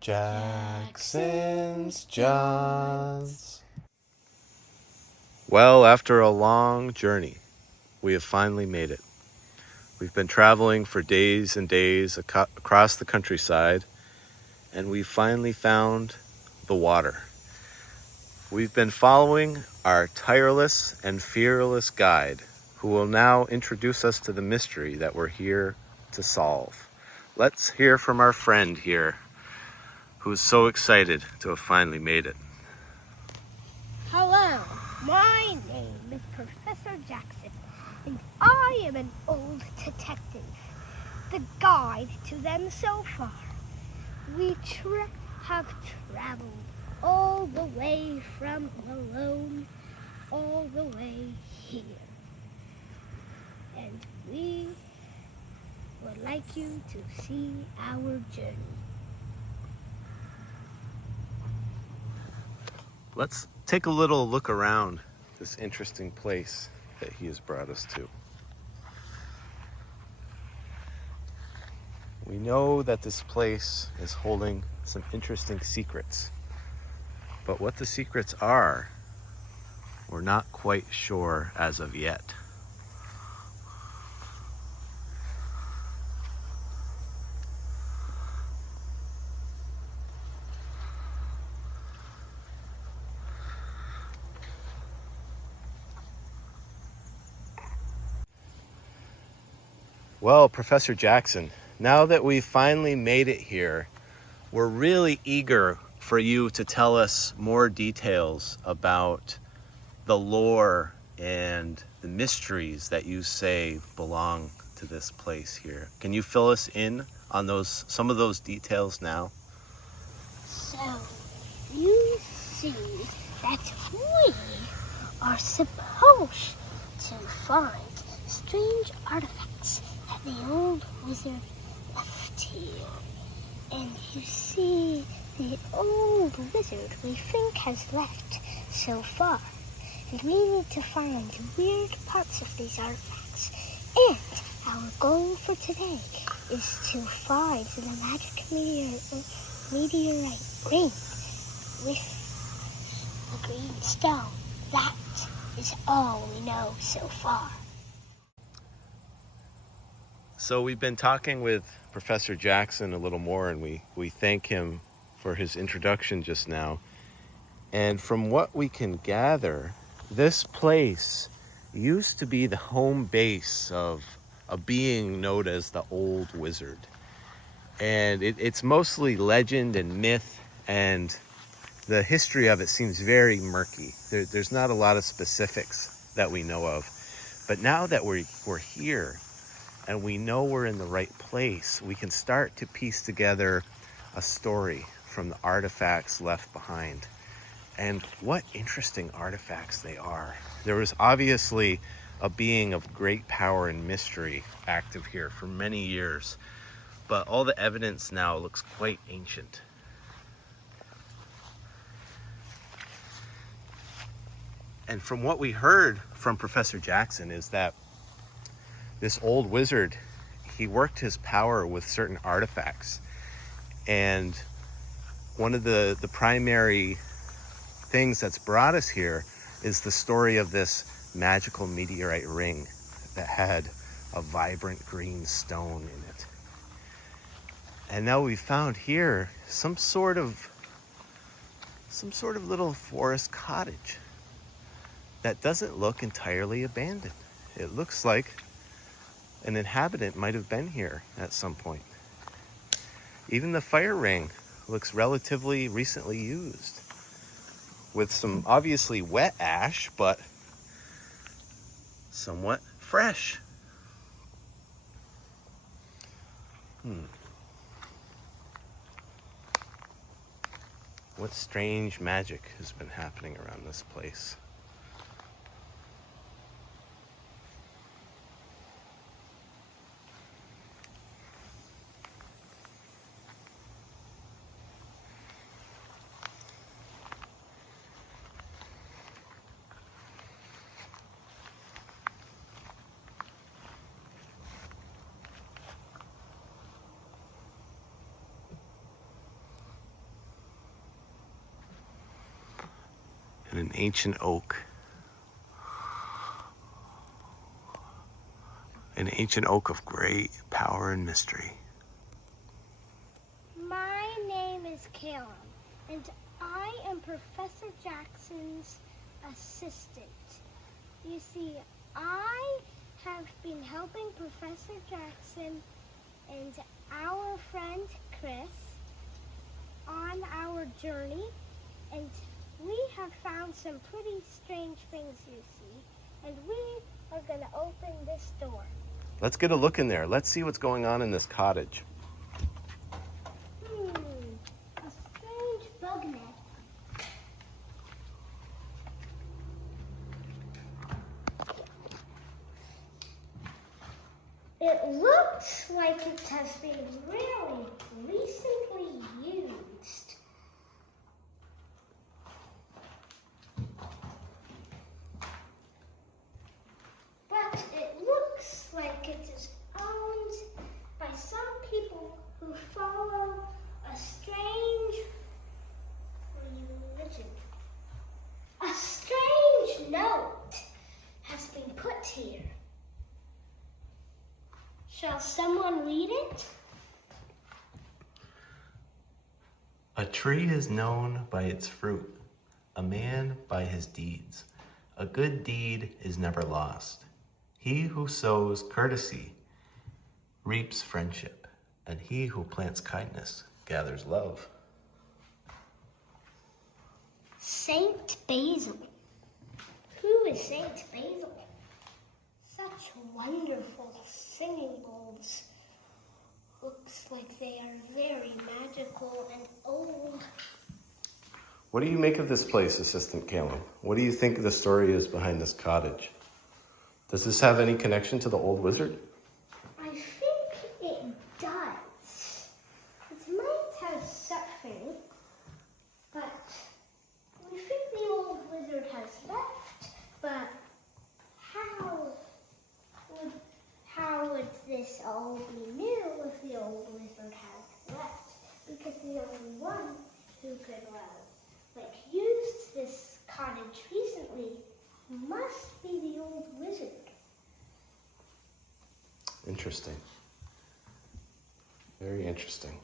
Jackson's Jaunts. Well, after a long journey, we have finally made it. We've been traveling for days and days across the countryside, and we finally found the water. We've been following our tireless and fearless guide, who will now introduce us to the mystery that we're here to solve. Let's hear from our friend here, who's so excited to have finally made it. Hello, my name is Professor Jackson, and I am an old detective, the guide to them so far. We have traveled all the way from Malone, all the way here. And we would like you to see our journey. Let's take a little look around this interesting place that he has brought us to. We know that this place is holding some interesting secrets, but what the secrets are, we're not quite sure as of yet. Well, Professor Jackson, now that we've finally made it here, we're really eager for you to tell us more details about the lore and the mysteries that you say belong to this place here. Can you fill us in on some of those details now? So, you see that we are supposed to find strange artifacts that the old wizard left here. And you see, the old wizard we think has left so far. And we need to find weird parts of these artifacts. And our goal for today is to find the magic meteorite ring with the green stone. That is all we know so far. So we've been talking with Professor Jackson a little more, and we thank him for his introduction just now. And from what we can gather, this place used to be the home base of a being known as the Old Wizard. And it's mostly legend and myth, and the history of it seems very murky. There's not a lot of specifics that we know of. But now that we're here, and we know we're in the right place, we can start to piece together a story from the artifacts left behind. And what interesting artifacts they are. There was obviously a being of great power and mystery active here for many years, but all the evidence now looks quite ancient. And from what we heard from Professor Jackson is that this old wizard, he worked his power with certain artifacts. And one of the primary things that's brought us here is the story of this magical meteorite ring that had a vibrant green stone in it. And now we found here some sort of little forest cottage that doesn't look entirely abandoned. It looks like an inhabitant might have been here at some point. Even the fire ring looks relatively recently used, with some obviously wet ash, but somewhat fresh. What strange magic has been happening around this place? an ancient oak. An ancient oak of great power and mystery. My name is Caleb, and I am Professor Jackson's assistant. You see, I have been helping Professor Jackson and our friend Chris on our journey, and we have found some pretty strange things, you see, and we are going to open this door. Let's get a look in there. Let's see what's going on in this cottage. A strange bug net. It looks like it has been really recently used. But it looks like it is owned by some people who follow a strange religion. A strange note has been put here. Shall someone read it? A tree is known by its fruit, a man by his deeds. A good deed is never lost. He who sows courtesy reaps friendship, and he who plants kindness gathers love. Saint Basil. Who is Saint Basil? Such wonderful singing bowls. Looks like they are very magical and old. What do you make of this place, Assistant Caleb? What do you think the story is behind this cottage? Does this have any connection to the old wizard? I think it does. It might have something, but we think the old wizard has left. But how would this all be new if the old wizard has left? Because the only one who could used this cottage recently must be the old wizard. Interesting. Very interesting.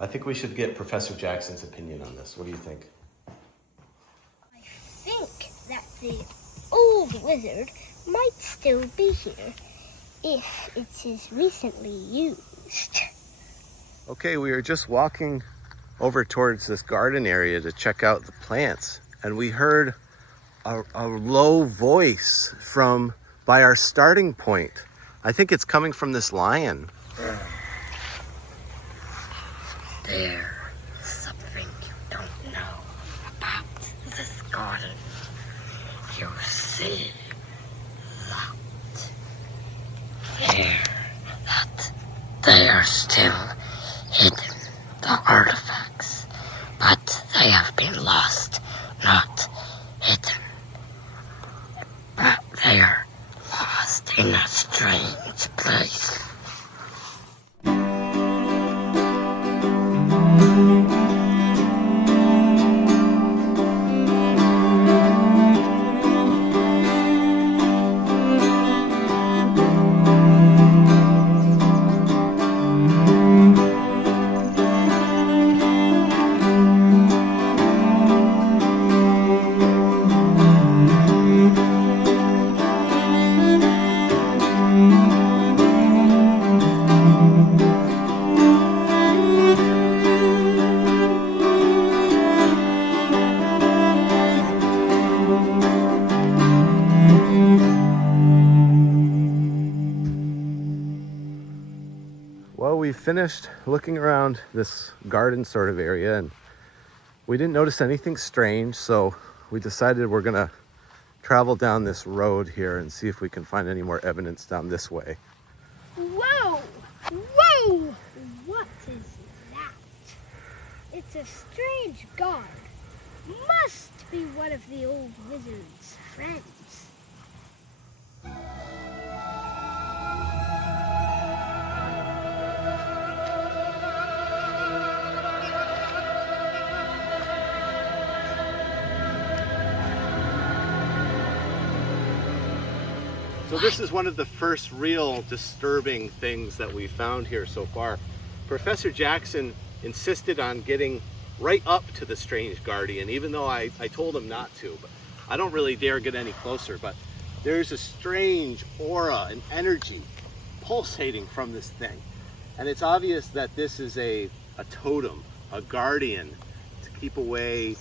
I think we should get Professor Jackson's opinion on this. What do you think? I think that the old wizard might still be here if it is recently used. Okay, we are just walking over towards this garden area to check out the plants, and we heard a low voice by our starting point. I think it's coming from this lion. There's something you don't know about this garden. You see that they are still hidden, the artifacts, but they have been lost, not hidden. But they are lost in a strange place. Well, we finished looking around this garden sort of area, and we didn't notice anything strange, so we decided we're gonna travel down this road here and see if we can find any more evidence down this way. Whoa! Whoa! What is that? It's a strange guard. Must be one of the old wizard's friends. So this is one of the first real disturbing things that we found here so far. Professor Jackson insisted on getting right up to the strange guardian, even though I told him not to. But I don't really dare get any closer, but there's a strange aura and energy pulsating from this thing. And it's obvious that this is a totem, a guardian to keep away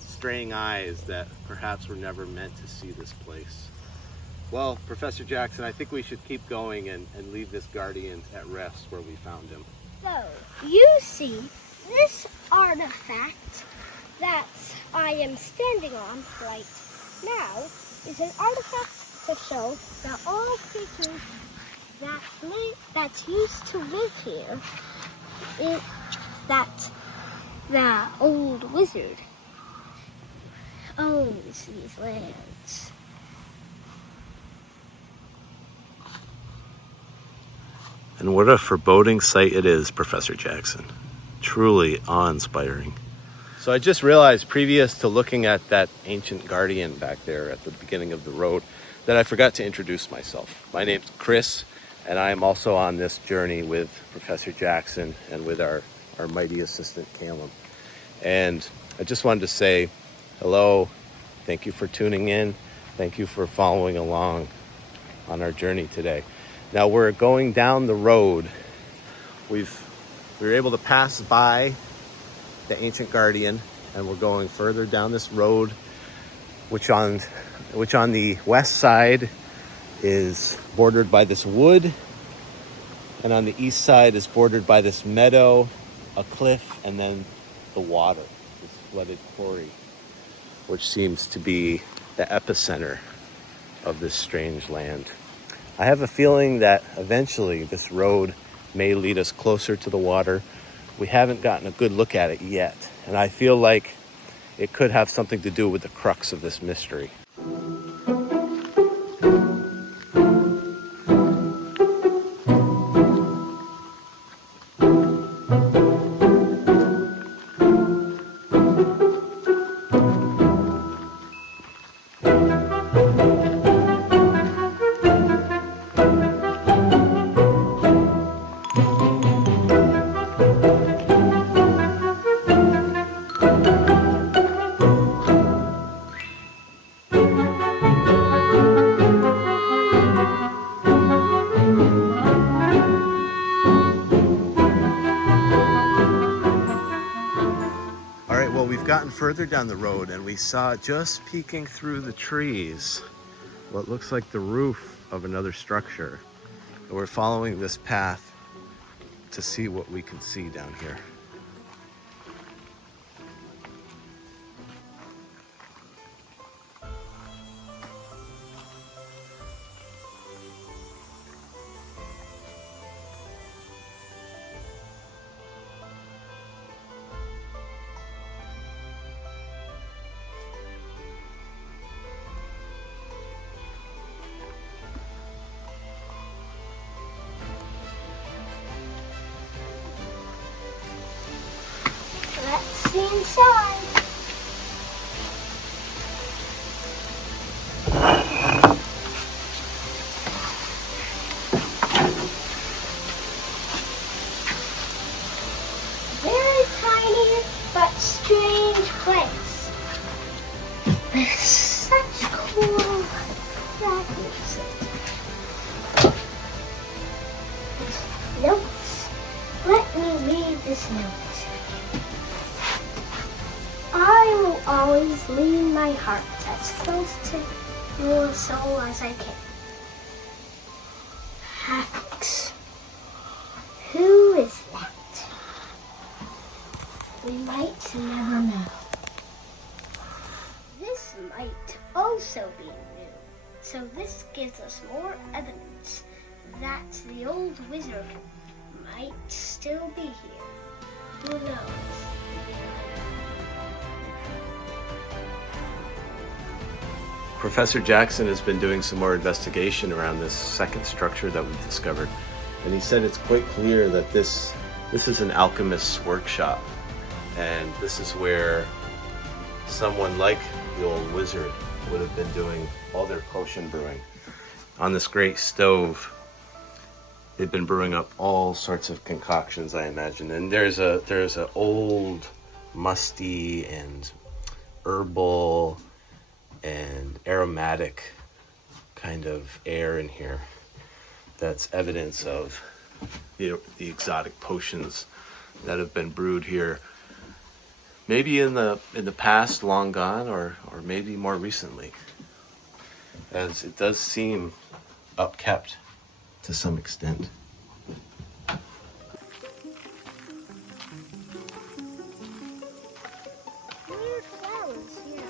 straying eyes that perhaps were never meant to see this place. Well, Professor Jackson, I think we should keep going and leave this guardian at rest where we found him. So, you see, this artifact that I am standing on right now is an artifact to show that all creatures that used to live here, that the old wizard owns these lands. And what a foreboding sight it is, Professor Jackson. Truly awe-inspiring. So I just realized, previous to looking at that ancient guardian back there at the beginning of the road, that I forgot to introduce myself. My name's Chris, and I am also on this journey with Professor Jackson and with our mighty assistant, Caleb. And I just wanted to say hello, thank you for tuning in, thank you for following along on our journey today. Now we're going down the road. We were able to pass by the ancient guardian, and we're going further down this road, which on the west side is bordered by this wood, and on the east side is bordered by this meadow, a cliff, and then the water, this flooded quarry, which seems to be the epicenter of this strange land. I have a feeling that eventually this road may lead us closer to the water. We haven't gotten a good look at it yet, and I feel like it could have something to do with the crux of this mystery. Further down the road, and we saw, just peeking through the trees, what looks like the roof of another structure. And we're following this path to see what we can see down here. Let's see inside. Very tiny but strange place with such cool fragments. Notes. Let me read this note. I will always lean my heart as close to your soul as I can. Hafix. Who is that? We might never know. This might also be new, so this gives us more evidence that the old wizard might still be here. Who knows? Professor Jackson has been doing some more investigation around this second structure that we've discovered. And he said it's quite clear that this is an alchemist's workshop. And this is where someone like the old wizard would have been doing all their potion brewing. on this great stove. They've been brewing up all sorts of concoctions, I imagine. And there's a old, musty and herbal and aromatic kind of air in here. That's evidence of the exotic potions that have been brewed here. Maybe in the past, long gone, or maybe more recently, as it does seem upkept to some extent. Weird flowers, yes.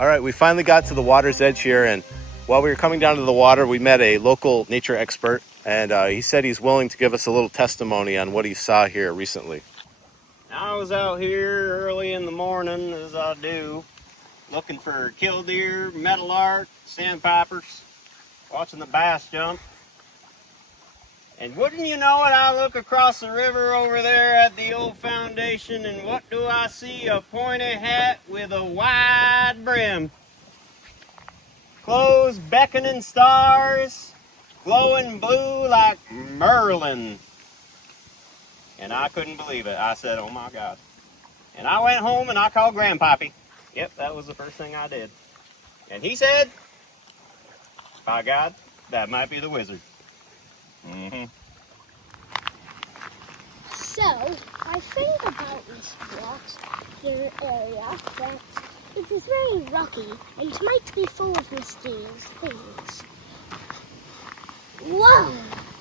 All right, we finally got to the water's edge here, and while we were coming down to the water, we met a local nature expert, and he said he's willing to give us a little testimony on what he saw here recently. I was out here early in the morning, as I do, looking for killdeer, meadowlark, sandpipers, watching the bass jump. And wouldn't you know it, I look across the river over there at the old foundation, and what do I see? A pointy hat with a wide brim. Clothes beckoning stars, glowing blue like Merlin. And I couldn't believe it. I said, oh my God. And I went home and I called Grandpappy. Yep, that was the first thing I did. And he said, by God, that might be the wizard. Mm-hmm. So, I think about this water area that it is very rocky and might be full of mysterious things. Whoa!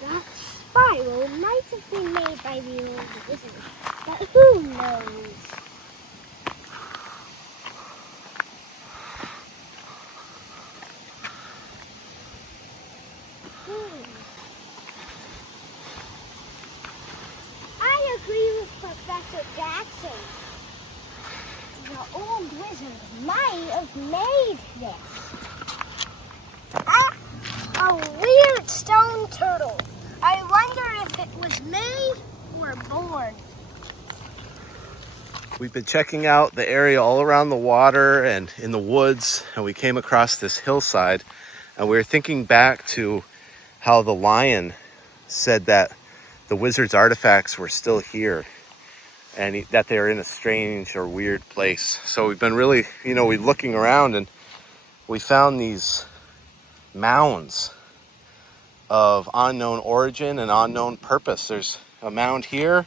That spiral might have been made by the old wizard, but who knows? I agree with Professor Jackson. The old wizard might have made this. A weird stone turtle. I wonder if it was made or born. We've been checking out the area all around the water and in the woods, and we came across this hillside, and we were thinking back to how the lion said that the wizard's artifacts were still here, and that they're in a strange or weird place. So we've been really, we looking around, and we found these mounds of unknown origin and unknown purpose. There's a mound here.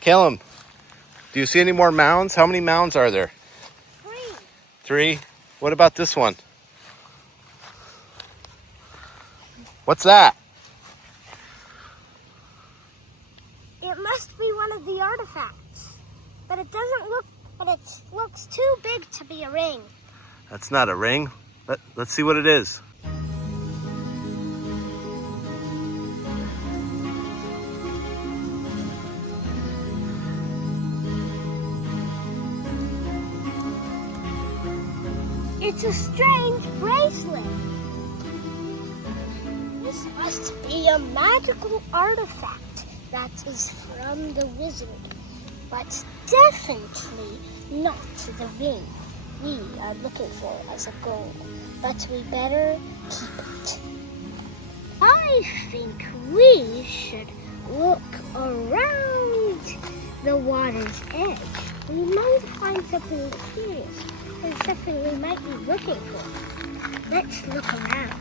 Callum, do you see any more mounds? How many mounds are there? 3. 3? What about this one? What's that? It must be one of the artifacts, but it looks too big to be a ring. That's not a ring. Let's see what it is. It's a strange bracelet. This must be a magical artifact that is from the wizard, but definitely not the ring we are looking for as a goal. But we better keep it. I think we should look around the water's edge. We might find something curious. There's something we might be looking for. Let's look around.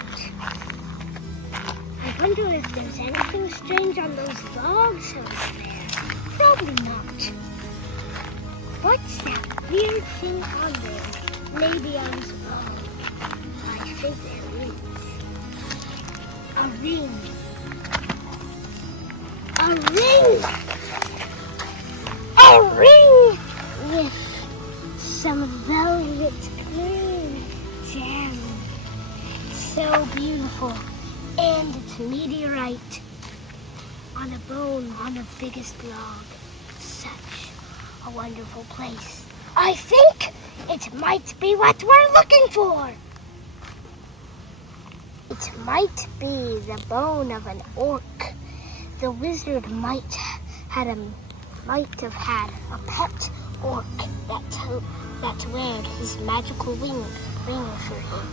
I wonder if there's anything strange on those logs over there. Probably not. What's that weird thing on there? Maybe I was wrong. I think there is. A ring. A ring! A ring with some velvet green gem. So beautiful. And it's meteorite on a bone on the biggest log. Such a wonderful place. I think it might be what we're looking for. It might be the bone of an orc. the wizard might have had a pet orc that wear his magical ring for him.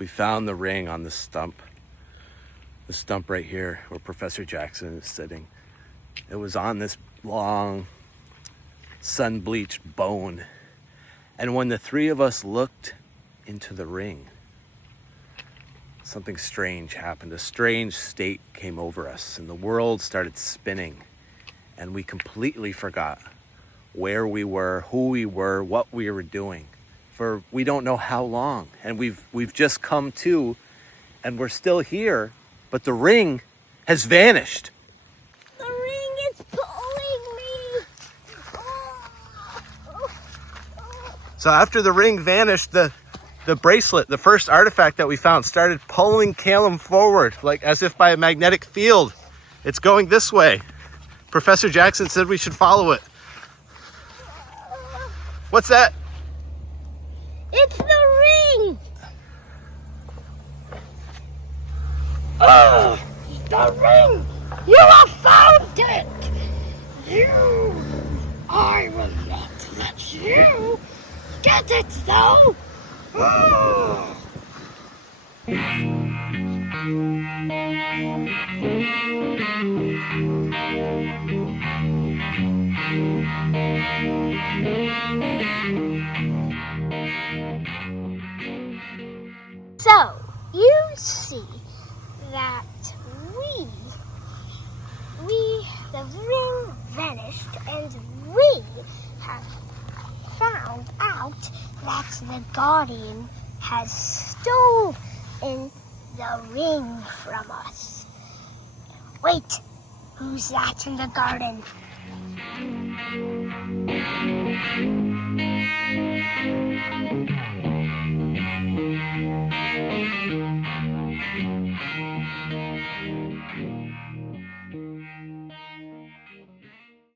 We found the ring on the stump right here where Professor Jackson is sitting. It was on this long, sun-bleached bone. And when the three of us looked into the ring, something strange happened. A strange state came over us, and the world started spinning. And we completely forgot where we were, who we were, what we were doing. For we don't know how long. And we've just come to, and we're still here, but the ring has vanished. The ring is pulling me. So after the ring vanished, the bracelet, the first artifact that we found, started pulling Calum forward, like as if by a magnetic field. It's going this way. Professor Jackson said we should follow it. What's that? It's the ring. Oh, the ring! You have found it! I will not let you get it though! Oh. So, you see that the ring vanished, and we have found out that the Guardian has stolen the ring from us. Wait, who's that in the garden?